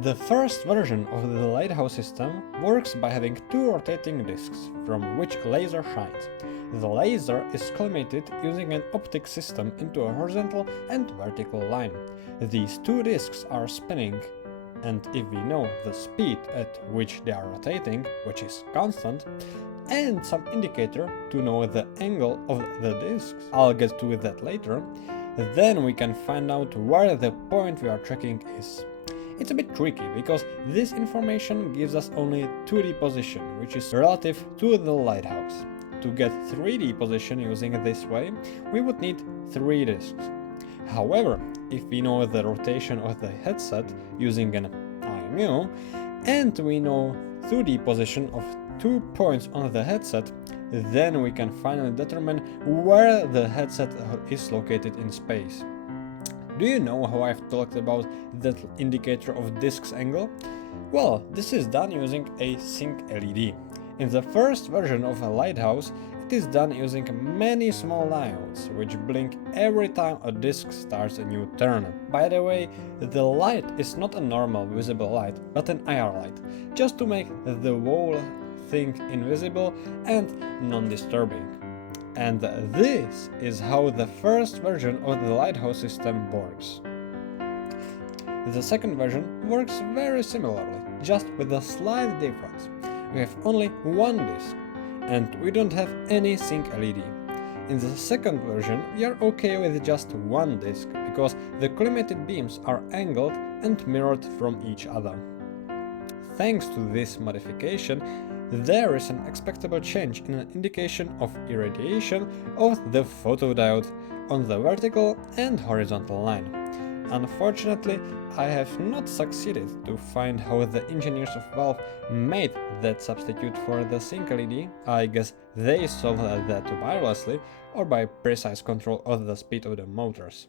The first version of the Lighthouse system works by having two rotating discs from which a laser shines. The laser is collimated using an optic system into a horizontal and vertical line. These two discs are spinning, and if we know the speed at which they are rotating, which is constant, and some indicator to know the angle of the discs, I'll get to that later, then we can find out where the point we are tracking is. It's a bit tricky because this information gives us only 2D position, which is relative to the lighthouse. To get 3D position using this way, we would need 3 discs. However, if we know the rotation of the headset using an IMU, and we know 2D position of 2 points on the headset, then we can finally determine where the headset is located in space. Do you know how I've talked about that indicator of disk's angle? Well, this is done using a sync LED. In the first version of a lighthouse, it is done using many small diodes, which blink every time a disk starts a new turn. By the way, the light is not a normal visible light, but an IR light, just to make the whole thing invisible and non-disturbing. And this is how the first version of the Lighthouse system works. The second version works very similarly, just with a slight difference. We have only one disk, and we don't have any sync LED. In the second version, we are okay with just one disk, because the collimated beams are angled and mirrored from each other. Thanks to this modification, there is an expectable change in an indication of irradiation of the photodiode on the vertical and horizontal line. Unfortunately, I have not succeeded to find how the engineers of Valve made that substitute for the sync LED. I guess they solved that wirelessly or by precise control of the speed of the motors.